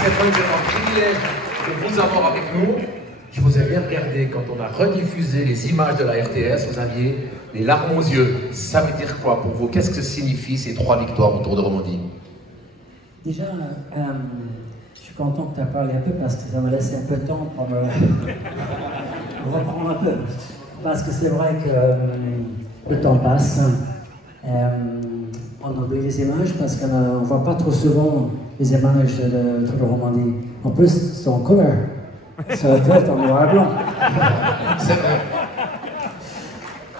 Stéphane, c'est un privilège de vous avoir avec nous. Je vous ai bien regardé quand on a rediffusé les images de la RTS, vous aviez les larmes aux yeux. Ça veut dire quoi pour vous? Qu'est-ce que signifient ces 3 victoires autour de Romandie? Déjà, je suis content que tu as parlé un peu parce que ça m'a laissé un peu de temps pour me reprendre un peu. Parce que c'est vrai que le temps passe. On oublie les images parce qu'on ne voit pas trop souvent les images de Tour de Romandie. En plus, c'est en couleur. Ça peut être en noir et blanc. C'est vrai.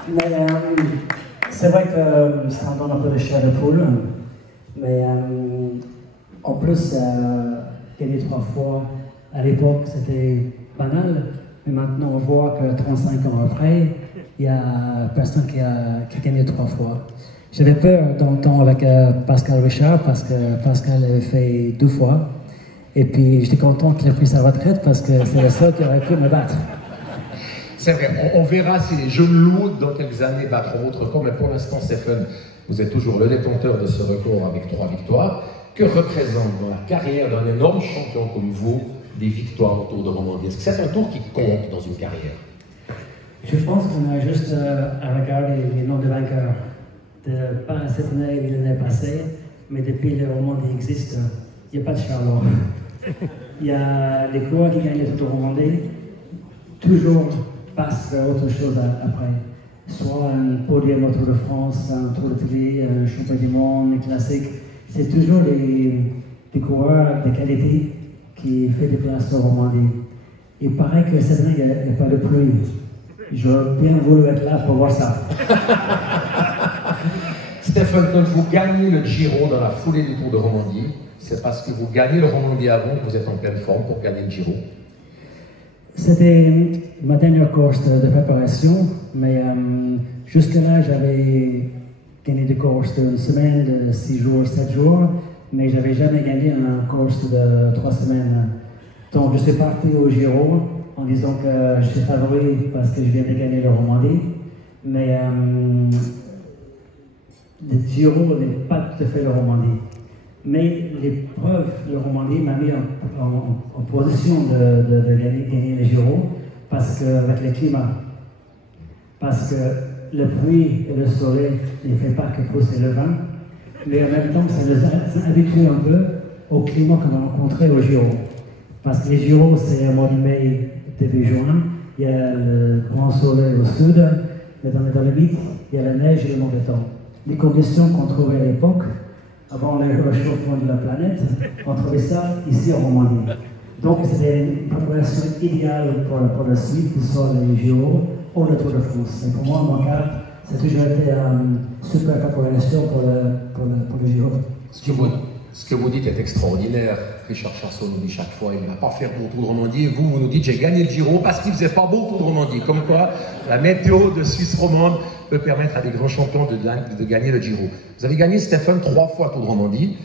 Mais c'est vrai que ça en donne un peu de chair de poule. Mais en plus, gagner 3 fois, à l'époque, c'était banal. Mais maintenant, on voit que 35 ans après, il y a personne qui a gagné 3 fois. J'avais peur dans le temps avec Pascal Richard parce que Pascal avait fait 2 fois. Et puis j'étais content qu'il ait pris sa retraite parce que c'est le seul qui aurait pu me battre. C'est vrai, on verra si les jeunes loups dans quelques années battront votre record, mais pour l'instant, Stéphane, vous êtes toujours le détenteur de ce record avec 3 victoires. Que représente dans la carrière d'un énorme champion comme vous des victoires autour de Romandie? Est-ce que c'est un tour qui compte dans une carrière? Je pense qu'on a juste à regarder les noms de vainqueurs. Pas cette année ou l'année passée, mais depuis le Romandie existe, il n'y a pas de Charlot. Il y a des coureurs qui gagnent le Tour de Romandie, toujours passent vers autre chose après. Soit un podium au Tour de France, un Tour d'Italie, un championnat du monde, un classique. C'est toujours des coureurs de qualité qui font des places au Romandie. Il paraît que cette année, il n'y a pas de pluie. J'aurais bien voulu être là pour voir ça. Stéphane, quand vous gagnez le Giro dans la foulée du Tour de Romandie, c'est parce que vous gagnez le Romandie avant que vous êtes en pleine forme pour gagner le Giro? C'était ma dernière course de préparation, mais jusque-là, j'avais gagné des courses d'une semaine, de 6 jours, 7 jours, mais je n'avais jamais gagné une course de 3 semaines. Donc, je suis parti au Giro en disant que je suis favori parce que je viens de gagner le Romandie, mais le Giro n'est pas tout à fait le Romandie. Mais l'épreuve de Romandie m'a mis en position de gagner le Giro parce que, avec le climat. Parce que le pluie et le soleil ne fait pas que pousser le vin, mais en même temps, ça nous habitue un peu au climat qu'on a rencontré au Giro. Parce que les Giro, c'est au mois de mai, début juin, il y a le grand soleil au sud, mais dans les Dolomites, il y a la neige et le mauvais temps. Les conditions qu'on trouvait à l'époque, avant le réchauffement de la planète, on trouvait ça ici en Romandie. Donc c'était une préparation idéale pour la suite, que ce soit les Giro ou le Tour de France. Et pour moi, mon cas, ça a toujours été une super préparation pour le Giro. Ce que vous dites est extraordinaire. Richard Chanson nous dit chaque fois, il n'a pas fait beau Tour de Romandie. Et vous nous dites, j'ai gagné le Giro parce qu'il ne faisait pas beau Tour de Romandie. Comme quoi, la météo de Suisse romande peut permettre à des grands champions de gagner le Giro. Vous avez gagné, Stéphane, 3 fois Tour de Romandie.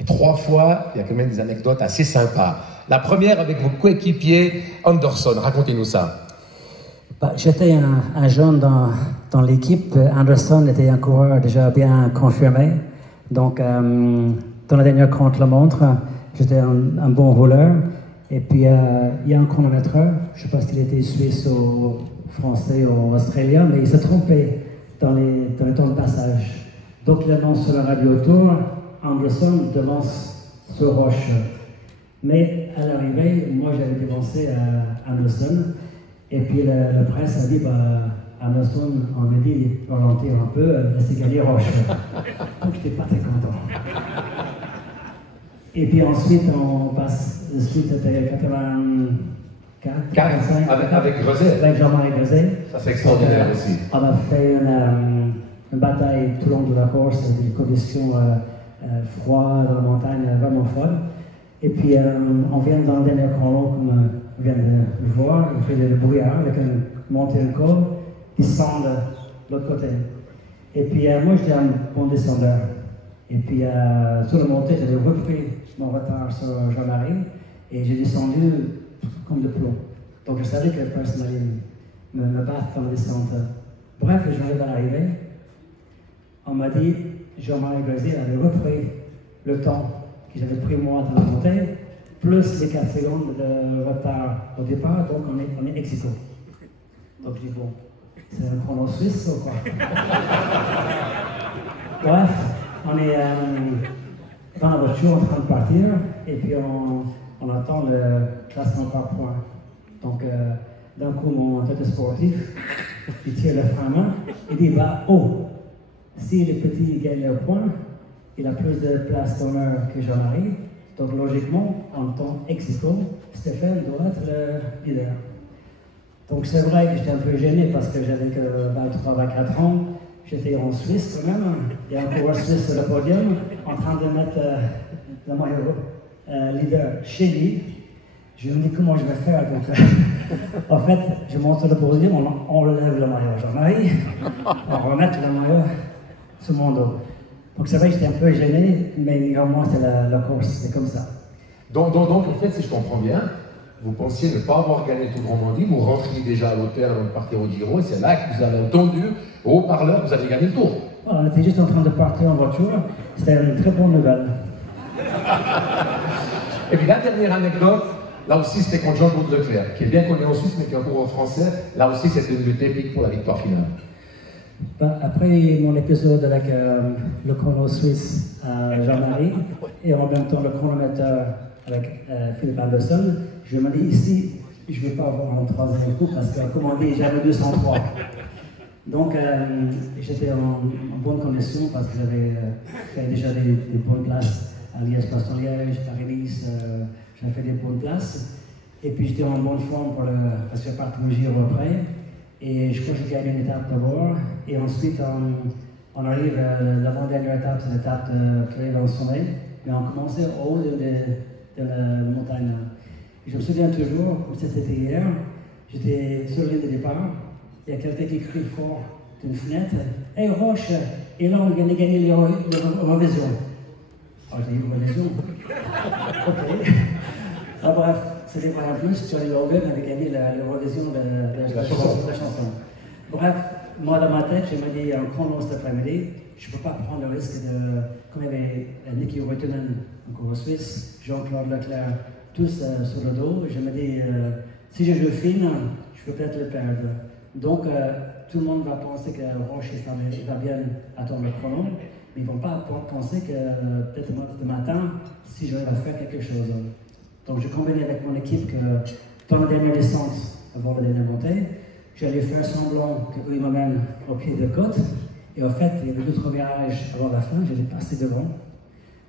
Et 3 fois, il y a quand même des anecdotes assez sympas. La première avec vos coéquipiers Anderson. Racontez-nous ça. J'étais un jeune dans l'équipe. Anderson était un coureur déjà bien confirmé. Donc, dans la dernière contre-la-montre, j'étais un bon rouleur. Et puis, il y a un chronométreur, je ne sais pas s'il était suisse ou français ou australien, mais il s'est trompé dans les temps de passage. Donc, il annonce sur la radio autour, Anderson devance sur Roche. Mais à l'arrivée, moi, j'avais devancé Anderson. Et puis, la presse a dit, Anderson, on m'a dit, ralentir un peu, laisser gagner Roche. Donc, je n'étais pas très content. Et puis ensuite, on passe, la suite c'était 84, 45, avec Grosset. Avec Jean-Marie Grosset. Ça c'est extraordinaire aussi. On a fait une bataille tout le long de la course, avec des conditions froides dans la montagne, vraiment folles. Et puis on vient dans le dernier chrono, comme on vient de le voir, il fait le brouillard avec une montée en col qui descend de l'autre côté. Et puis moi j'étais un bon descendeur. Et puis sur la montée, j'avais repris mon retard sur Jean-Marie et j'ai descendu comme de plomb. Donc je savais que personne allait me battre dans la descente. Bref, j'arrive à l'arrivée. On m'a dit, Jean-Marie Grosset avait repris le temps que j'avais pris moi dans la montée plus les 4 secondes de retard au départ, donc on est ex aequo. Donc je dis bon, c'est un chrono suisse ou quoi? Bref, on est dans la voiture en train de partir et puis on attend le classement par points. Donc d'un coup, mon tête sportif, il tire le frein à main, il dit bah oh, si le petit gagne le point, il a plus de place d'honneur que Jean-Marie. Donc logiquement, en temps ex aequo, Stéphane doit être le leader. Donc c'est vrai que j'étais un peu gêné parce que j'avais que 23-24 ans. J'étais en Suisse quand même. Il y a un coureur suisse sur le podium en train de mettre le maillot leader chez lui. Je me dis comment je vais faire. Donc, en fait, je monte sur le podium, on enlève le maillot Jean-Marie, on remet le maillot sur mon dos. Donc c'est vrai que j'étais un peu gêné, mais néanmoins c'est la course, c'est comme ça. Donc, en fait, si je comprends bien, vous pensiez ne pas avoir gagné le Tour de Romandie, vous rentriez déjà à l'hôtel avant de partir au Giro, et c'est là que vous avez entendu au haut-parleur que vous avez gagné le Tour. Voilà, on était juste en train de partir en voiture, c'était une très bonne nouvelle. Et puis la dernière anecdote, là aussi c'était contre Jean-Claude Leclerc, qui est bien connu en Suisse, mais qui est un coureur français. Là aussi c'était une lutte épique pour la victoire finale. Après mon épisode avec le chrono suisse Jean-Marie et en même temps le chronomètre avec Philippe Anderson, je me dis ici, je ne vais pas avoir un troisième coup parce que, comme on dit, j'avais 203. Donc j'étais en bonne condition parce que j'avais fait déjà des bonnes places à Liège-Bastogne-Liège, Paris-Nice, j'avais fait des bonnes places. Et puis j'étais en bonne forme parce que je partais au Giro après. Et je crois que j'ai gagné une étape d'abord. Et ensuite, on arrive à l'avant-dernière étape, c'est l'étape de créer dans le sommet. Mais on commençait au haut de la montagne. Et je me souviens toujours, comme c'était hier, j'étais sur la ligne de départ. Il y a quelqu'un qui crie fort d'une fenêtre. « Hey Roche, et là on vient de gagner l'Eurovision. » Alors j'ai dit Eurovision. Ok. Ah, bref. C'était pas en plus, Johnny Logan avait gagné l'Eurovision de la chanson. Bref, moi dans ma tête, je me dis en chrono cet après-midi, je ne peux pas prendre le risque de. Comme il y avait Nicky Ruotonen, un coureur suisse, Jean-Claude Leclerc, tous sur le dos, je me dis si je joue fine, je peux peut-être le perdre. Donc tout le monde va penser que Roche il va bien attendre le chrono, mais ils ne vont pas penser que peut-être le matin, si je vais faire quelque chose. Donc je combinais avec mon équipe que dans la dernière descente, avant la dernière montée, j'allais faire semblant qu'eux m'amènent au pied de côte. Et en fait, il y avait d'autres virages avant la fin, j'allais passer devant.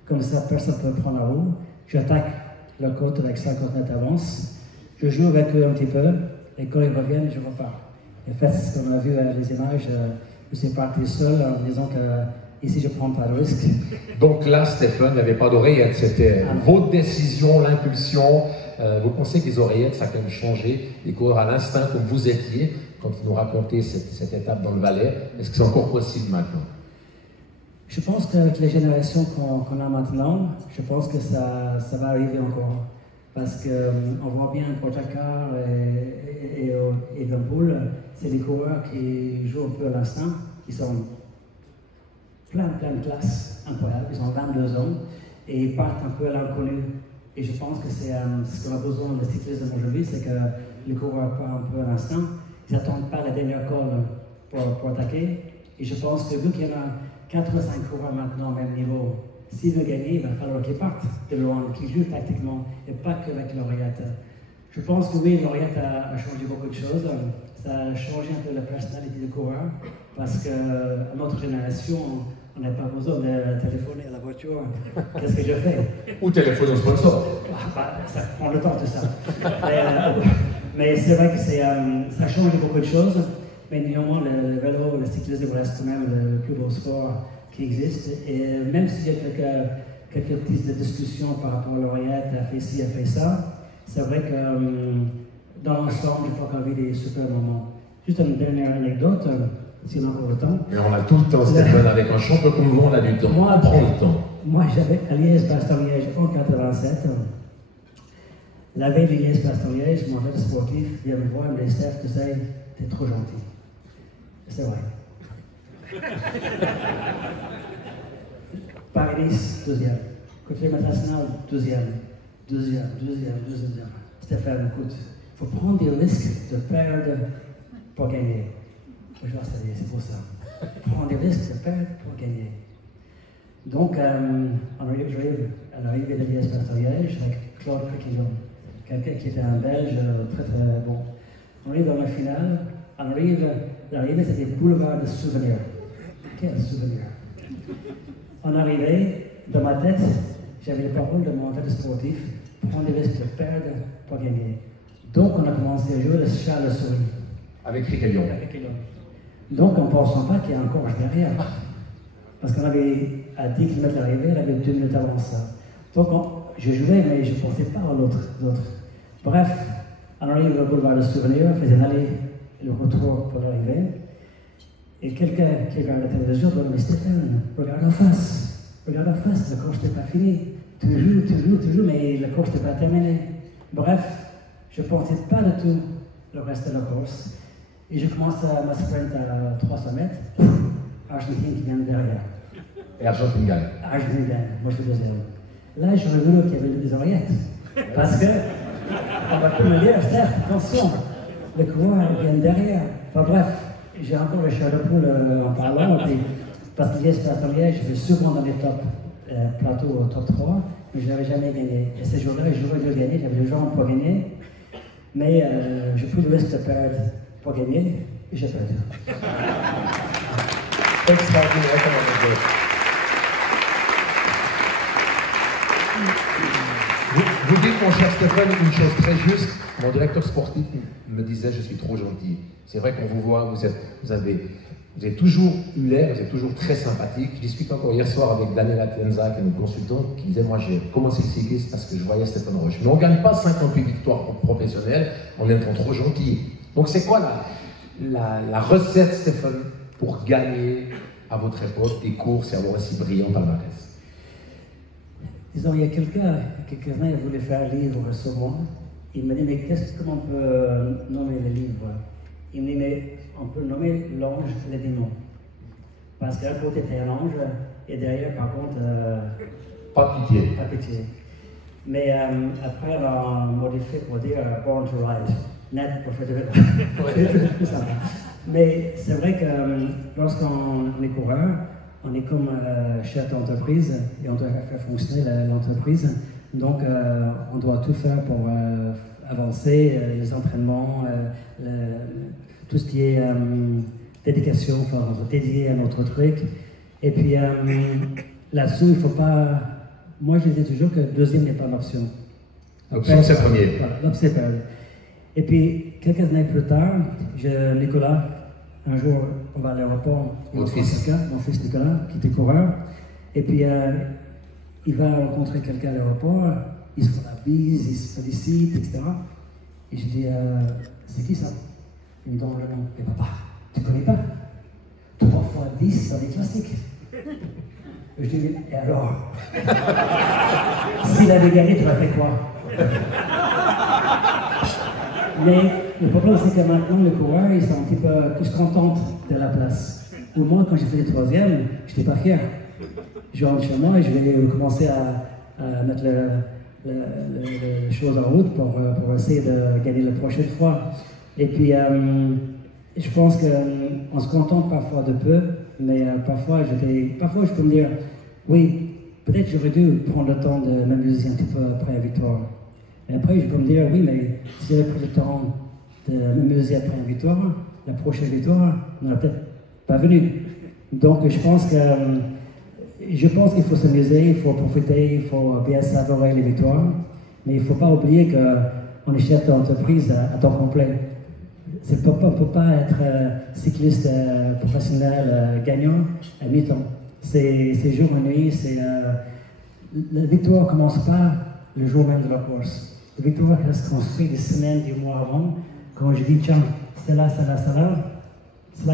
Comme ça, personne ne peut prendre la roue. J'attaque la côte avec 50 mètres d'avance. Je joue avec eux un petit peu. Et quand ils reviennent, je repars. En fait, c'est ce qu'on a vu à les images. Je suis parti seul en disant que ici, je ne prends pas de risque. Donc là, Stéphane, il n'y avait pas d'oreillettes. C'était votre décision, l'impulsion. Vous pensez que les oreillettes, ça a quand même changé les coureurs à l'instinct comme vous étiez quand ils nous racontaient cette étape dans le Valais. Est-ce que c'est encore possible maintenant? Je pense qu'avec les générations qu'on a maintenant, je pense que ça va arriver encore. Parce qu'on voit bien Pogačar et Evenepoel, c'est des coureurs qui jouent un peu à l'instinct, qui sont plein de classes incroyables, ils ont 22 ans et ils partent un peu à l'inconnu. Et je pense que c'est ce qu'on a besoin de cyclisme aujourd'hui, c'est que les coureurs partent un peu à l'instinct, ils n'attendent pas la dernière corde pour attaquer. Et je pense que vu qu'il y en a 4 ou 5 coureurs maintenant au même niveau, s'ils veulent gagner, il va falloir qu'ils partent de loin, qu'ils jouent tactiquement et pas qu'avec l'oreillette. Je pense que oui, l'oreillette a changé beaucoup de choses. Ça a changé un peu la personnalité du coureur parce qu'à notre génération, on n'a pas besoin de téléphoner à la voiture. Qu'est-ce que je fais? Ou téléphoner au sponsor. Ça prend le temps, tout ça. Mais c'est vrai que ça change beaucoup de choses. Mais néanmoins, le vélo, le cyclisme reste quand même le plus beau sport qui existe. Et même s'il y a quelques petites discussions par rapport à l'oreillette, elle fait ci, elle fait ça, c'est vrai que dans l'ensemble, je crois qu'on vit des super moments. Juste une dernière anecdote. Si on a encore le temps. Mais on a tout le temps, Stéphane, avec un champion comme nous, on a du temps. On prend le temps. Moi, j'avais à Liège-Bastogne-Liège en 87. La veille de Liège-Bastogne-Liège, mon maître sportif vient me voir et me dit Steph, tu sais, t'es trop gentil. C'est vrai. Paris-Nice, 2e. Côté international, 2e. Deuxième. Stéphane, écoute, il faut prendre des risques de perdre pour gagner. Je vois, c'est pour ça. Prendre des risques de perdre pour gagner. Donc, on arrive à l'IS Bastogne-Liège avec Claude Criquillon, quelqu'un qui était un Belge très très bon. On arrive dans la finale, l'arrivée c'était boulevard de souvenirs. Quel souvenir! On arrivait, dans ma tête, j'avais les paroles de mon tête sportif, prendre des risques de perdre pour gagner. Donc on a commencé à jouer le Charles Souris. Avec Criquillon. Donc en ne pensant pas qu'il y a encore derrière. Parce qu'on avait à 10 km de l'arrivée, on avait 2 minutes avant ça. Donc je jouais, mais je ne pensais pas à l'autre. Bref, on arrive au boulevard de souvenirs, on faisait aller le retour pour l'arrivée. Et quelqu'un qui regarde la télévision dit, mais Stéphane, regarde en face, la course n'est pas finie. Tu joues, mais la course n'est pas terminée. Bref, je ne pensais pas du tout le reste de la course. Et je commence ma sprint à 300 mètres. Argentine qui vient derrière. Et Argentine gagne. Moi je suis deuxième. Là, j'aurais voulu qu'il y avait des oreillettes. Parce que, on va plus me dire, certes, attention, le coureur vient derrière. Enfin bref, j'ai encore le chair de poule en parlant. Parce que l'IS Bastogne-Liège, je vais souvent dans les top plateaux au top 3, mais je n'avais jamais gagné. Et ces jours-là, j'aurais dû gagner, j'avais les jambes pour gagner. Mais j'ai pris le risque de perdre pour gagner, et j'ai perdu. Extraordinaire, vous dites, mon cher Stéphane, une chose très juste. Mon directeur sportif me disait, je suis trop gentil. C'est vrai qu'on vous voit, vous avez toujours eu l'air, vous êtes toujours très sympathique. Je discute encore hier soir avec Daniel Atienza, qui est notre consultant, qui disait, moi j'ai commencé le cyclisme parce que je voyais Stéphane Roche. Mais on ne gagne pas 58 victoires professionnelles en étant trop gentil. Donc c'est quoi la recette, Stéphane, pour gagner à votre époque des courses et avoir un si brillant palmarès? Disons, il y a quelques-uns qui voulaient faire un livre sur moi. Il m'a dit, mais comment on peut nommer le livre? Il m'a dit, mais on peut nommer l'ange et le démon. Parce qu'à côté, t'es un ange, et derrière, par contre... pas de pitié. Pas de pitié. Mais après, on a modifié pour dire Born to Ride. Net pour faire de ça. Mais c'est vrai que lorsqu'on est coureur, on est comme chef d'entreprise et on doit faire fonctionner l'entreprise. Donc, on doit tout faire pour avancer, les entraînements, tout ce qui est dédication, enfin, dédié à notre truc. Et puis, là-dessous, il ne faut pas... Moi, je dis toujours que deuxième n'est pas l'option. L'option, c'est premier. L'option, c'est premier. Et puis, quelques années plus tard, Nicolas, un jour, on va à l'aéroport. Mon fils Nicolas, qui était coureur. Et puis, il va rencontrer quelqu'un à l'aéroport, il se fait la bise, il se félicite, etc. Et je dis, c'est qui ça? Il me donne le nom. Et papa, tu ne connais pas? 3 fois 10 dans les classiques. Je dis, et alors? S'il avait gagné, tu aurais fait quoi? Mais le problème, c'est que maintenant, les coureurs, ils sont un petit peu plus contents de la place. Au moins, quand j'ai fait le 3e, je n'étais pas fier. Je rentre chez moi et je vais commencer à mettre les choses en route pour essayer de gagner la prochaine fois. Et puis, je pense qu'on se contente parfois de peu, mais parfois je peux me dire, oui, peut-être j'aurais dû prendre le temps de m'amuser un petit peu après la victoire. Et après, je peux me dire, oui, mais si j'avais pris le temps de m'amuser après la victoire, la prochaine victoire n'aurait peut-être pas venu. Donc, je pense qu'il faut s'amuser, il faut profiter, il faut bien savourer les victoires, mais il ne faut pas oublier qu'on est chef d'entreprise à temps complet. On ne peut pas être cycliste professionnel gagnant à mi-temps. C'est jour et nuit, la victoire ne commence pas le jour même de la course. La victoire se construit des semaines, des mois avant, quand je dis, tiens, c'est là que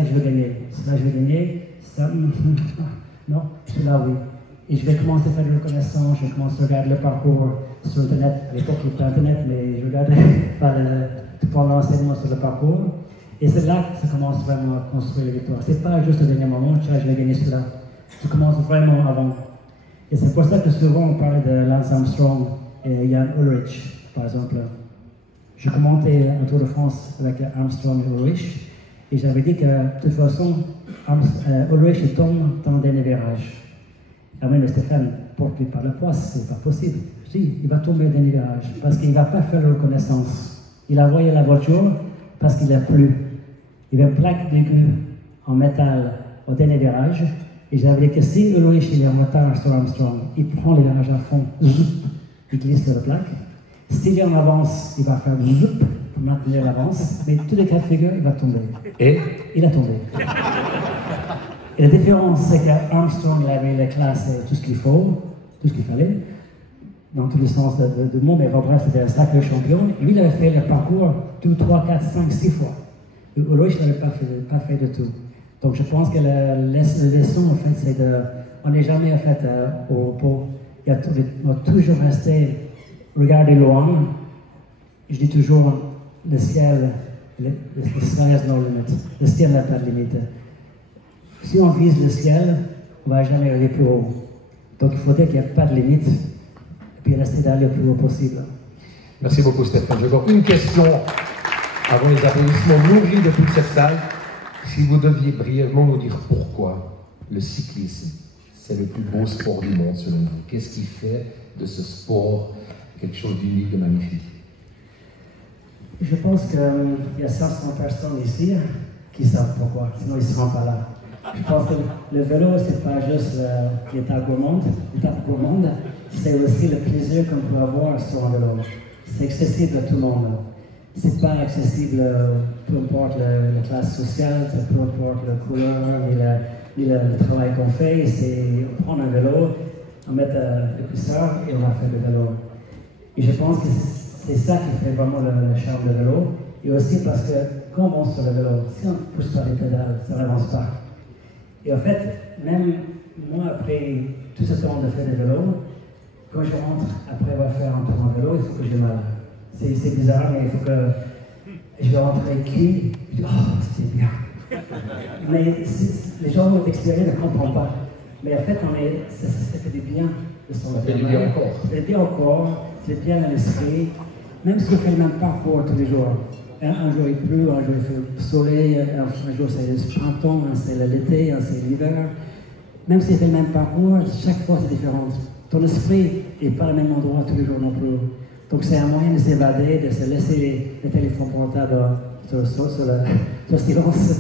je veux gagner, ça, non, c'est là, oui. Et je vais commencer à faire des reconnaissances, je vais commencer à regarder le parcours sur Internet. À l'époque, il n'y avait pas Internet, mais je regardais pendant l'enseignement sur le parcours. Et c'est là que ça commence vraiment à construire la victoire. C'est pas juste au dernier moment, tiens, je vais gagner cela. Tu commences vraiment avant. Et c'est pour ça que souvent on parle de Lance Armstrong et Jan Ullrich, par exemple. Je commentais un Tour de France avec Armstrong et Ullrich, et j'avais dit que de toute façon, Ullrich tombe dans le dernier virage. Ah mais Stéphane, porte-lui par la poisse, c'est pas possible. Je dis, il va tomber dans le dernier virage, parce qu'il ne va pas faire la reconnaissance. Il a envoyé la voiture parce qu'il a plu. Il y avait une plaque d'aiguë en métal au dernier virage, et j'avais dit que si Ullrich il est en retard sur Armstrong, il prend les virages à fond, il glisse sur la plaque. S'il est en avance, il va faire zoup pour maintenir l'avance, mais tous les cas de figure, il va tomber. Et il a tombé. Et la différence, c'est qu'Armstrong avait la classe et tout ce qu'il faut, tout ce qu'il fallait, dans tous les sens du monde, mais bref, c'était un sacré champion. Lui, il avait fait le parcours 2, 3, 4, 5, 6 fois. Ullrich ne l'avait pas fait du tout. Donc je pense que la leçon, en fait, c'est de... On n'est jamais, en fait, au repos. On va toujours rester, regarder loin. Je dis toujours, le ciel, the sky has no limit. Le ciel n'a pas de limite. Si on vise le ciel, on ne va jamais aller plus haut. Donc il faudrait qu'il n'y ait pas de limite, et puis rester d'aller le plus haut possible. Merci beaucoup Stéphane. J'ai encore une question avant les applaudissements nourris de toute cette salle. Si vous deviez brièvement nous dire pourquoi le cyclisme, c'est le plus beau sport du monde selon vous. Qu'est-ce qui fait de ce sport quelque chose d'unique, de magnifique? Je pense qu'il y a 500 personnes ici qui savent pourquoi, sinon ils ne seront pas là. Je pense que le vélo, c'est pas juste l'étape gourmande, c'est aussi le plaisir qu'on peut avoir sur un vélo. C'est accessible à tout le monde. C'est pas accessible, peu importe la classe sociale, peu importe la couleur, ni le travail qu'on fait. C'est prendre un vélo, on met le cuissard et on a fait le vélo. Et je pense que c'est ça qui fait vraiment le charme du vélo. Et aussi parce que quand on monte sur le vélo, si on ne pousse pas les pédales, ça n'avance pas. Et en fait, même moi, après tout ce temps de faire des vélos, quand je rentre après avoir fait un tour en vélo, il faut que j'ai mal. C'est bizarre, mais il faut que je vais rentrer cuit. Je dis, oh, c'était bien. Mais les gens qui ont expérimenté ne comprennent pas. Mais en fait, ça fait du bien de s'en faire. Ça fait du bien encore. Ça fait du bien encore, c'est bien à l'esprit. Même si on fait le même parcours tous les jours. Un jour il pleut, un jour il fait le soleil, un jour c'est le printemps, c'est l'été, c'est l'hiver. Même si on fait le même parcours, chaque fois c'est différent. Ton esprit n'est pas au même endroit tous les jours non plus. Donc c'est un moyen de s'évader, de se laisser le téléphone portable sur silence,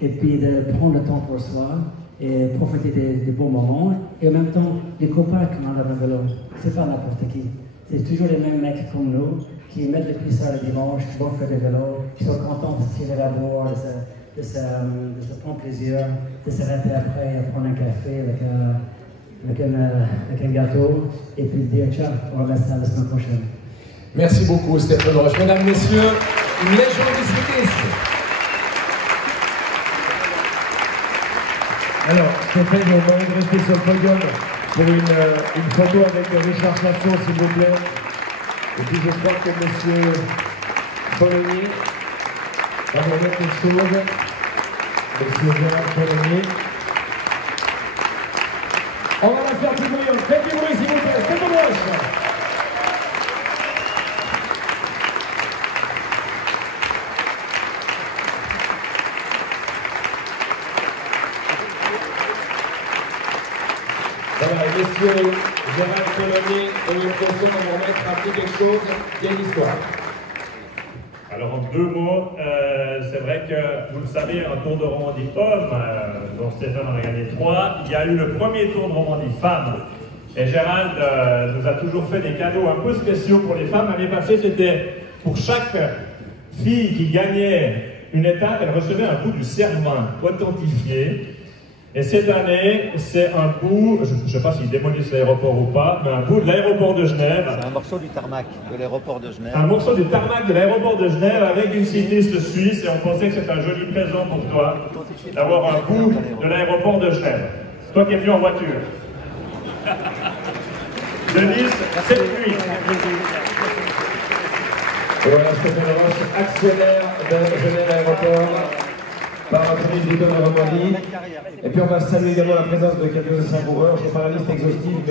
et puis de prendre le temps pour soi, et profiter des bons moments, et en même temps, les copains qui m'en ont vélo, c'est pas n'importe qui. C'est toujours les mêmes mecs comme nous, qui mettent le cuissard le dimanche, qui vont faire des vélos, qui sont contents de se tirer la bourre, de se prendre plaisir, de s'arrêter après, prendre un café avec un gâteau, et puis de dire ciao, on va rester la semaine prochaine. Merci beaucoup Stéphane Roche. Mesdames, Messieurs, une légende du cyclisme. Alors, Stéphane, on va rester sur le podium pour une photo avec Richard Chasson, s'il vous plaît. Et puis je crois que M. Polony va remettre une chose. M. Gérard Polony. On va la faire du bruit. Faites du bruit, s'il vous plaît. Faites du bruit. Voilà, messieurs, Gérard Polony et une question on va remettre un petit quelque chose. Quelle histoire? Alors en 2 mots, c'est vrai que, vous le savez, un tour de Romandie homme, dont Stéphane en a gagné 3, il y a eu le premier tour de Romandie femme. Et Gérald nous a toujours fait des cadeaux un peu spéciaux pour les femmes. L'année passée, c'était pour chaque fille qui gagnait une étape, elle recevait un bout du Cervin authentifié. Et cette année, c'est un bout, je ne sais pas s'ils démolissent l'aéroport ou pas, mais un bout de l'aéroport de Genève. C'est un morceau du tarmac de l'aéroport de Genève. Un morceau du tarmac de l'aéroport de Genève avec une cycliste suisse, et on pensait que c'était un joli présent pour toi d'avoir un bout de l'aéroport de Genève. Toi qui es venu en voiture. De Nice, cette nuit. Et voilà, Stéphane Roche, actionnaire de Genève Aéroport, par la police du Tour de Romandie. Et puis on va saluer également la présence de quelques savoureurs. Je n'ai pas la liste exhaustive.